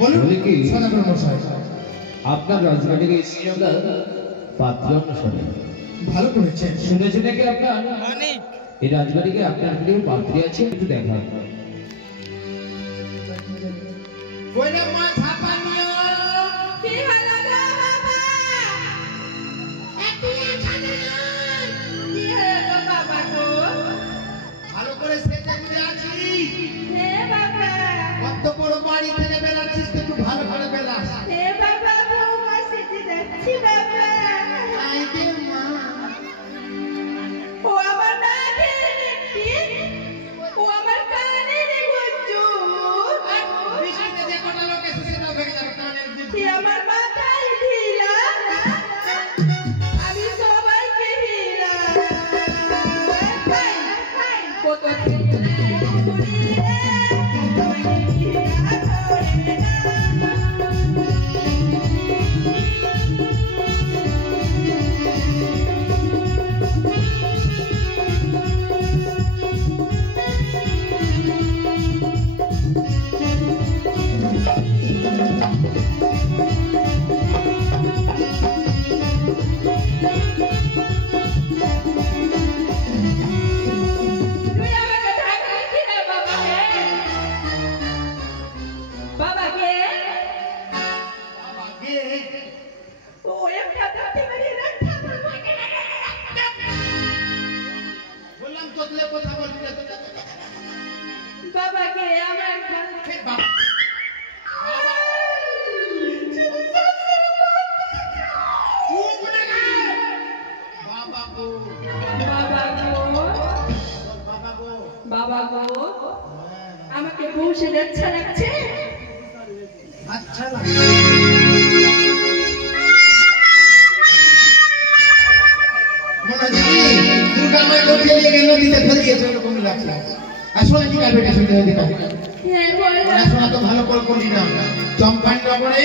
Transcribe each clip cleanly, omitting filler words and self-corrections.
বলুন কি সদাগর মশাই, আপনার রাজবাড়ি এসেছি আমরা পাত্র অনুসারে। ভালো করেছেন। শুনেছি নাকি আপনার এই রাজবাড়িকে আপনার প্রিয় পাত্রী আছে, একটু দেখা। কইরা মা ছাপানিও কি হলো গো বাবা? একটু এখানে আয়। কি হলো বাবা গো? ভালো করে সেজে গুজে আছি। হে বাবা, কত বড় বাড়ি থেকে বেরাচ্ছিস, তো একটু ভালো করে বেরাস। হে বাবা, বৌমা সেজে যাচ্ছি বাবা। আই গে মা, ও আমার নাকের নেত্রী, ও আমার কানের গুঞ্জু, বিশালে যে কটা লোক এসেছে সেটাও ভেঙে যাবে কানের দুধ। কি আমার মাথায় ঢিলা, আমি সবাইকে হিলা। কত ছেলে ঘুরিয়ে তোমাকে ঘিরা ধরে না। তুই আমাকে ঢাকা কিনা বাবা হে? বাবা কে? বাবা গে, ও একটা দাঁতি মেরে রাখা তোমাকে। বললাম তোতলে কথা বলবি না তো। বাবা কে? আমার ঘর। হে বাবা, চুপ করে গেল। বাবা গো, বাবা গো, বাবা গো, বাবা গো, আমাকে বসে যাচ্ছে রাখছে। আচ্ছা লাগে। মনে হচ্ছে কি দুর্গা মায়ের লোকে নিয়ে গেল দিতে ফেলে দিয়েছে, ওরকমই লাগছে। আসো এদিকে আসো, এদিকে আসো, এদিকে আসো। হ্যাঁ বলো। পড়াশোনা তো ভালো করে করলি না। চম্পাই নগরে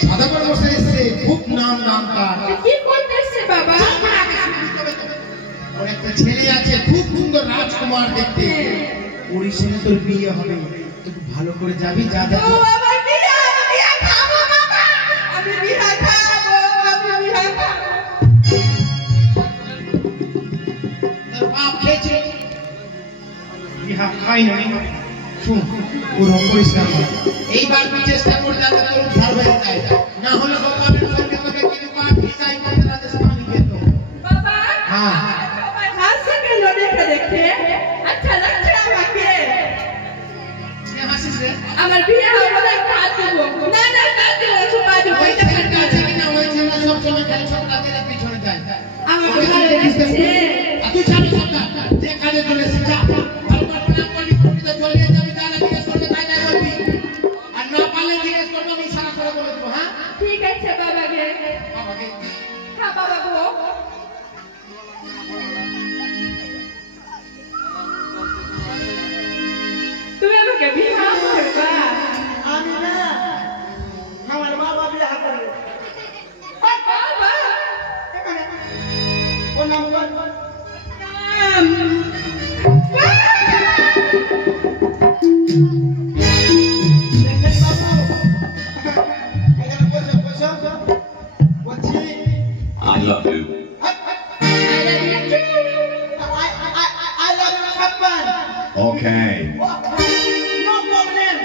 সদাগর মশাই এসেছে, খুব নাম তার। কি করতেছে বাবা? ওর একটা ছেলে আছে, খুব সুন্দর রাজকুমার দেখতে। ওর সঙ্গে তোর বিয়ে হবে, একটু ভালো করে যাবি, যা যা। ও আমার বিয়া, বিয়া খাবো বাবা। আমি বিয়া খাবো, আমি বিয়া খাবো। তোর বাপ খেয়েছে, বিহা খাই নাই। শুন, ওর পরিষ্কার কর। এইবার তুই চেষ্টা করে যাতে তোর উদ্ধার হয়ে যায়, না হলে বাবার সঙ্গে তোকে কিন্তু পা ভিসাই করে রাজস্থান যেত। বাবা, হ্যাঁ। আমার হাসি কেন দেখে দেখে? আচ্ছা লাগছে আমাকে। কে হাসিস রে? আমার বিয়ে হবে বলে কাজ দেবো। না না কাজ দেবো, সুপা দেবো। ওই ছেলেটা আছে কিনা, ওই ছেলেটা সবসময় খালি ছোট কাজের পিছনে যায়। আমাকে ওকে ভালো দেখিস তো? লাগছে। আর তুই যাবি কোথায়? যে কাজে চলে এসেছিস, যা। ভালো করে প্রণাম করবি, পুরোহিতে চলিয়ে যাবি, যারা জিজ্ঞেস করবে তাই তাই বলবি। আর না পারলে জিজ্ঞেস করবে, আমি ইশারা করে বলে দেবো, হ্যাঁ? ঠিক আছে বাবা গে। বাবাকে হ্যাঁ বাবা গো। তুমি আমাকে বিবাহ করবা? আমি না, আমার বাবা বিয়ে করবে। বাবা, ওর নাম বল। নাম। দেখেন বাবু, এখানে বসো, বসো। বলছি, I love you. I love you too. I love you, Kappan. Okay. No problem.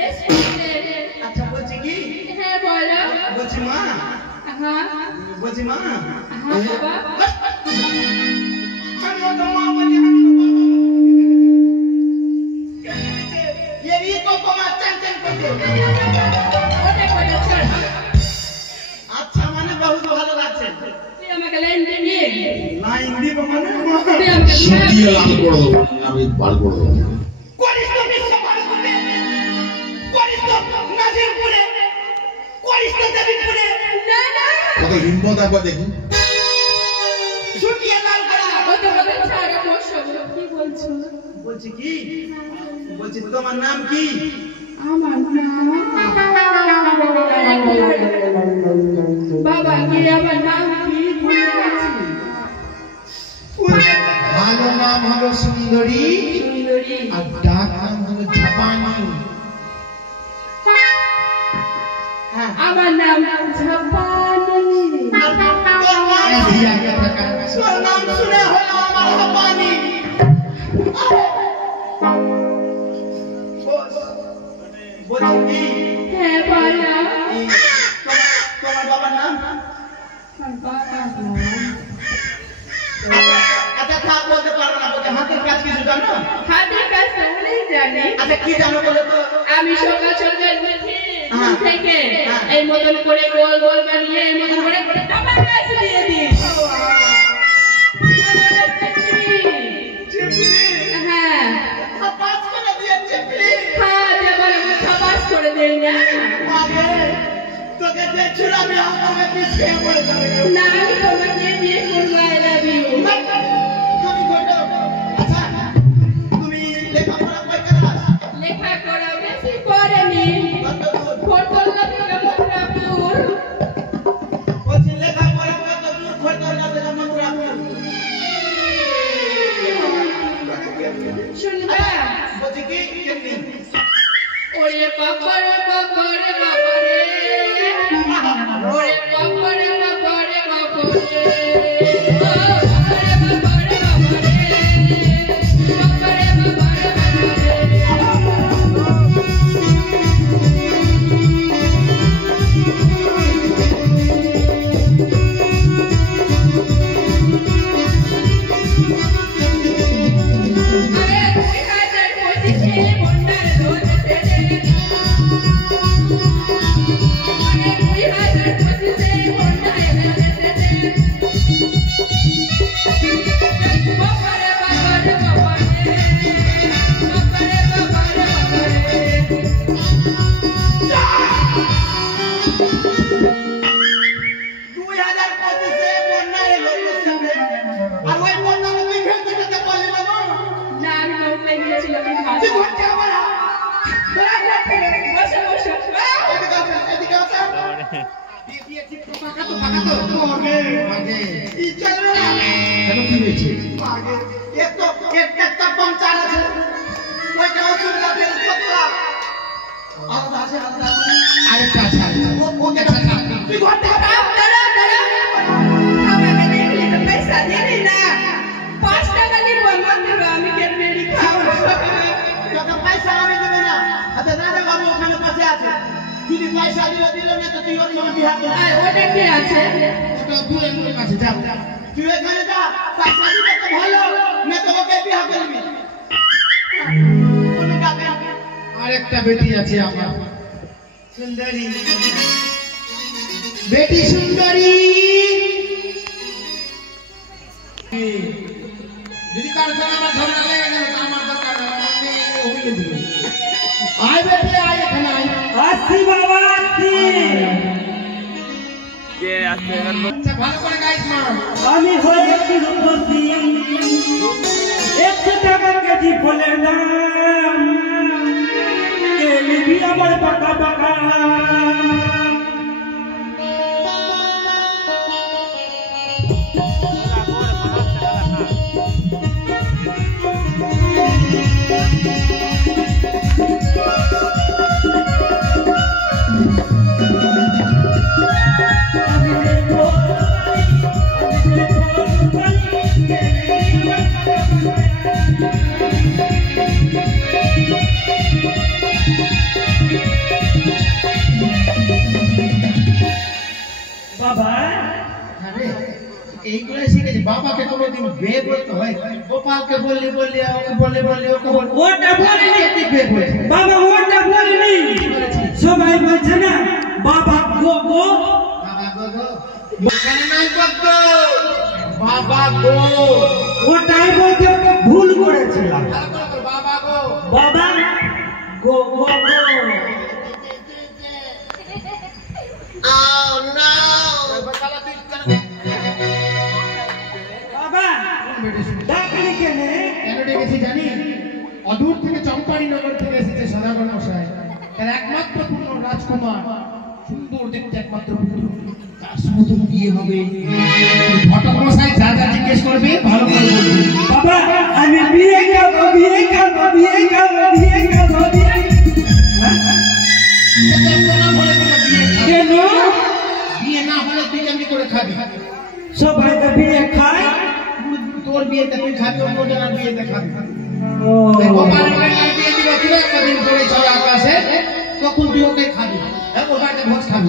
Yes, yes. আচ্ছা বলছি কি, হ্যাঁ বলো। বলছি মা, হ্যাঁ বলছি মা। হ্যাঁ বাবা। আমি তো মা বলি, ये तो তোমার চ্যাম্পিয়ন করতে। ওটা করে ছাড়। আচ্ছা মানে বহুত ভালো লাগছে। তুই আমাকে লাইন দিবি। লাইন দিব মানে তুই আমাকে শুকিয়ে লাল করে দেবো, আমি বার করে দেবো। করিস তো বিশ্ব ভারতে, করিস তো নাজিরপুরে, করিস তো দেবীপুরে, না না। কত হিম্মত একবার দেখুন। শুকিয়ে লাল করে দেবো। ওটা করে ছাড়, বসো। কি বলছো? বলছি কি, বলছি তোমার নাম কি? আমার নাম বাবা কি? আমার নাম কি? ভুলে গেছি। ভালো নাম হলো সুন্দরী, সুন্দরী। আর ডাক নাম হলো জাপানি। আমার নাম ঝাপানি। দিয়া কে থাকা তোর নাম শুনে হলো আমার হাঁপানি। বলছি কি হ্যাঁ বলো। তোমার বাবার নাম? আমার বাবার নাম আচ্ছা থাক, বলতে পারবো না, বলতে হাতের কাজ কিছু জানো? হাতের কাজ তাহলেই জানি। আচ্ছা কি জানো বলে তো? আমি সকাল সকাল উঠে ঘুম থেকে এই মতন করে গোল গোল বানিয়ে এই মতন করে টাকা কাজ দিয়ে দিই। হ্যাঁ পাঁচ করে দিয়ে চিপলি। হ্যাঁ দেবার খাবাস করে দেই না। আগে তোকে দেখছিল আমি আমাকে পিছিয়ে পড়ে যাবে। না আমি তোমাকে বিয়ে করবো। I love you। তুমি ঘটো। আচ্ছা তুমি লেখাপড়া কই করা? লেখা করা বেশি করেনি। খোরতলা থেকে মথুরাপুর। বলছি লেখাপড়া কত দূর খোরতলা থেকে মথুরাপুর? শুনবা? বলছি কি কেমনি? ওরে বাবারে বাবারে বাবারে, ওরে বাবারে বাবারে বাবারে, ও বাবারে বাবারে বাবারে, বাবারে আরেকটা বেটি আছে আমার সুন্দরী, বেটি সুন্দরী। যদি কার সঙ্গে আমার ঝগড়া লেগে গেল তো আমার দরকার হইলে দিল। আয় বেটি আয়, এখানে আয়। আসছি বাবা আসছি। আচ্ছা ভালো করে গাইস মা। আমি হয়েছি রূপসী, 100 টাকা কেজি ফলের দাম, কে নিবি আমার পাকা পাকা। বাবা এইগুলো শিখেছি। বাবাকে কোনোদিন বে বলতে হয়? গোপালকে বললি বললি, ওকে বললি বললি, ওকে বললি। ওটা বলিনি বে বলছি বাবা, ওটা বলিনি। সবাই বলছে না বাবা গো গো, বাবা গো গো, এখানে নাই গো, বাবা গো। ওটাই বলতে ভুল করেছিলাম। ভালো করে বল, বাবা গো। বাবা গো গো গো। বাবা ডাকলি কেন? কেন ডেকেছি জানি? অদূর থেকে চম্পাড়ি নগর থেকে এসেছে সদাগর মশাই, তার একমাত্র পুত্র রাজকুমার, সুন্দর দেখতে একমাত্র পুত্র, তার সঙ্গে বিয়ে হবে। ঘটক মশাই যা যা জিজ্ঞেস করবে ভালো করে বলবে। বাবা আমি বিয়ে করবো, বিয়ে করবো, বিয়ে করবো, বিয়ে করবো, বিয়ে। এটা তো না বলে কোনো বিয়ে কেন? খাবি সবাই তো বিয়ে খায় তোর বিয়েতে তুই খাবি ওর মোটার বিয়েতে খাবি ও গোপালের মেয়ের বিয়ে দিল ছিল একদিন পরে ছয় আকাশে তখন তুই ওকে খাবি হ্যাঁ ওর বাড়িতে ভোজ খাবি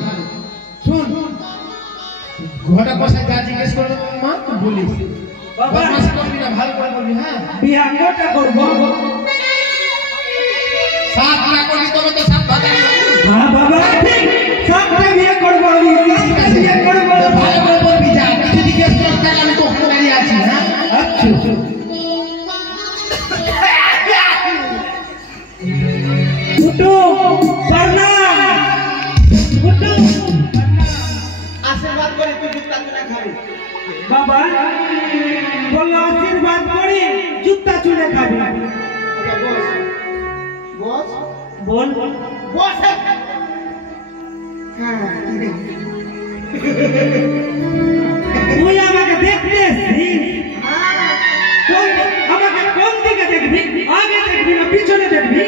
শুন ঘটা কষায় যা জিজ্ঞেস করবে মা তুই বলিস বাবা বদমাশি করবি না ভালো করে বলবি হ্যাঁ বিয়া কটা করবো সাত না করবি তবে তো সাত ভাতা হ্যাঁ বাবা ঠিক সাতটা বিয়ে করবো আমি সাতটা বিয়ে করবো ভালো করে বলবি যা কিছু জিজ্ঞেস করতে আমি তো ওখানে দাঁড়িয়ে আছি হ্যাঁ আচ্ছা ফুটু প্রণাম ফুটু আশীর্বাদ করে তুই জুতা চুনা খাবি বাবা বলো আশীর্বাদ করি জুতা চুলে খাবি বস বল বস তুই আমাকে দেখতে এসেছিস আমাকে কোন দিকে দেখবি আগে দেখবি না পিছনে দেখবি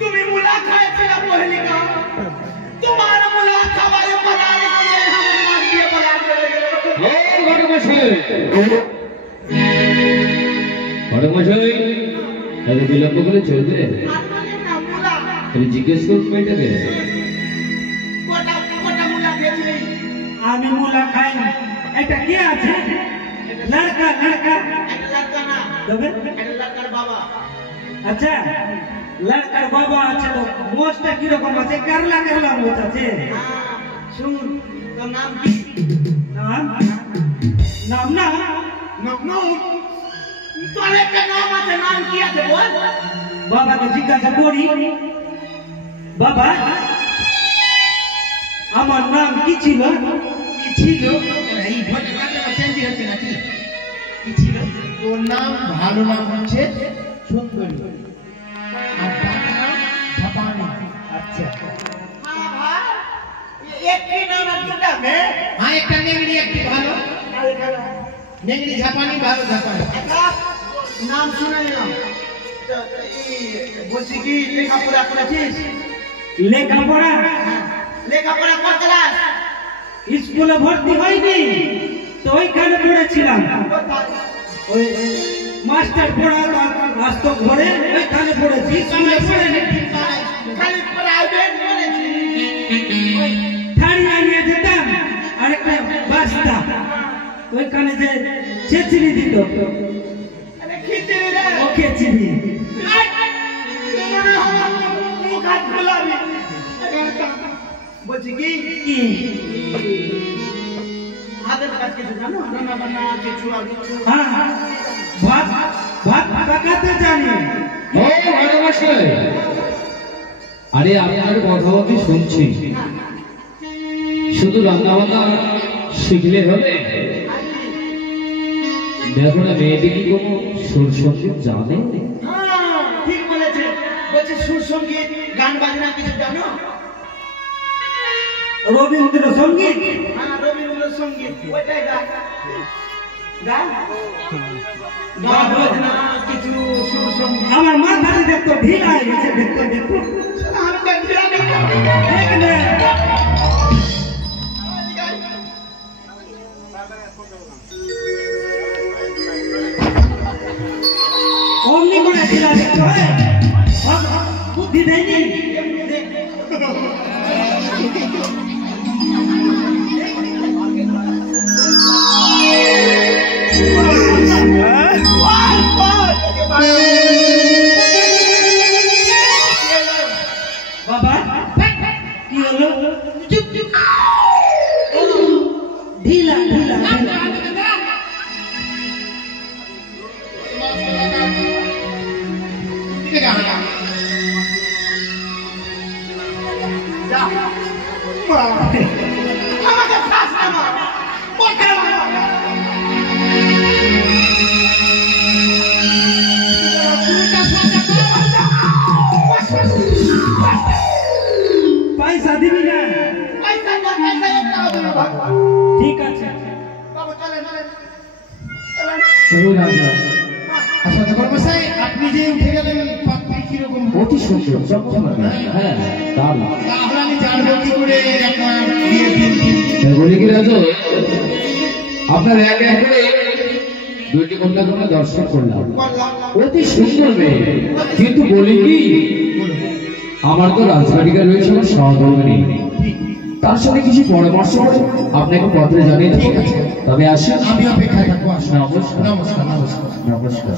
तुम्हें मुलाकात तेरा पहले का तुम्हारा मुलाकात वाले बनाने के लिए हम मान दिए बना বড় মশাই এত বিলম্ব করে চলবে জিজ্ঞেস করুন মেয়েটাকে আমি মুলা খাই না এটা কি আছে লড়কা লড়কা তবে আচ্ছা লড়কার বাবা আছে তো মোষটা কিরকম আছে কারলা কারলা মোষ আছে শুন তোর নাম কি নাম নাম না নাম তোর একটা নাম আছে নাম কি আছে বল বাবাকে জিজ্ঞাসা করি বাবা আমার নাম কি ছিল কি ছিল এই ঘটনাটা চেঞ্জ হচ্ছে নাকি কি ছিল তোর নাম ভালো নাম হচ্ছে সুন্দরী আর ডাক নাম ঝাপানি আচ্ছা একটি নাম আর দুটা মে হ্যাঁ একটা নেংড়ি একটি ভালো নেংড়ি ঝাপানি ভালো ঝাপানি নাম শুনে নিলাম বলছি কি লেখাপড়া করেছিস লেখাপড়া লেখাপড়া কত ক্লাস স্কুলে ভর্তি হয়নি তো ওইখানে পড়েছিলাম ওই মাস্টার পড়াতো আসতো ঘরে ওইখানে পড়েছি স্কুলে পড়েনি খালি প্রাইভেট করেছি থাড়িয়া নিয়ে যেতাম আর একটা বাস্তা ওইখানে যে ছেঁচড়ি দিত আরে খিচড়ি রে ও খিচড়ি মুখ হাত খোলাবি বলছি কি কি হাতের কাজ কিছু জানো রান্না বান্না কিছু আর কিছু হ্যাঁ ভাত ভাত পাকাতে জানি ও বড় মশাই আরে আপনার কথা আমি শুনছি শুধু রান্না বান্না শিখলে হবে দেখো না মেয়েটি কি কোনো সুর সঙ্গীত জানে হ্যাঁ ঠিক বলেছে বলছে সুর সঙ্গীত গান বাজনা কিছু জানো রবীন্দ্রসঙ্গীত হ্যাঁ রবীন্দ্রসঙ্গীত ওইটাই গান গান গান বাজনা কিছু সুর সঙ্গীত আমার মাথাতে দেখতো ঢিল হয়ে গেছে দেখতো দেখতো আমি দেখছি দেখলে অমনি করে ঢিলা দেখতে হয় বুদ্ধি দেয়নি বাবা কি হলো চুপ চুপ ঢিলা ঢিলা আমাকে শ্বাস নামা পয়সা দিবি না? পয়সা না, পয়সা একটাও দেবে না ভগবান। ঠিক আছে। বাবু চলেন, চলেন। চলুন রাজা। আচ্ছা তো মশাই, আপনি যে উঠে গেলেন পাত্রী কিরকম? অতি সুন্দর, চমৎকার। হ্যাঁ, দারুণ। তাহলে আমি জানবো কি করে আপনার বিয়ে দিন? বলি কি রাজা, আপনার এক এক করে দুইটি কন্যাকে দর্শন করলাম, অতি সুন্দর মেয়ে। কিন্তু বলি কি, আমার তো রাজবাড়িকা রয়েছে, আমার সহধর্মিণী, তার সাথে কিছু পরামর্শ করে আপনাকে পত্রে জানিয়ে। ঠিক আছে, তবে আসেন। আমি অপেক্ষায় থাকবো। আসুন। নমস্কার। নমস্কার, নমস্কার। নমস্কার।